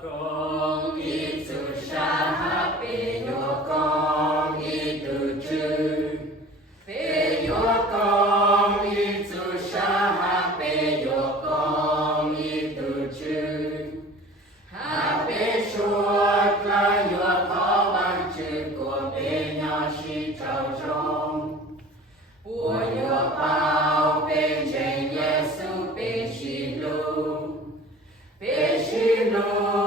con itu syaha penyokong itu jun penyokong itu syaha penyokong itu jun hape suat layo kawan cukup penyo si trâu rong puyo bao bên trên Giêsu bên xì lu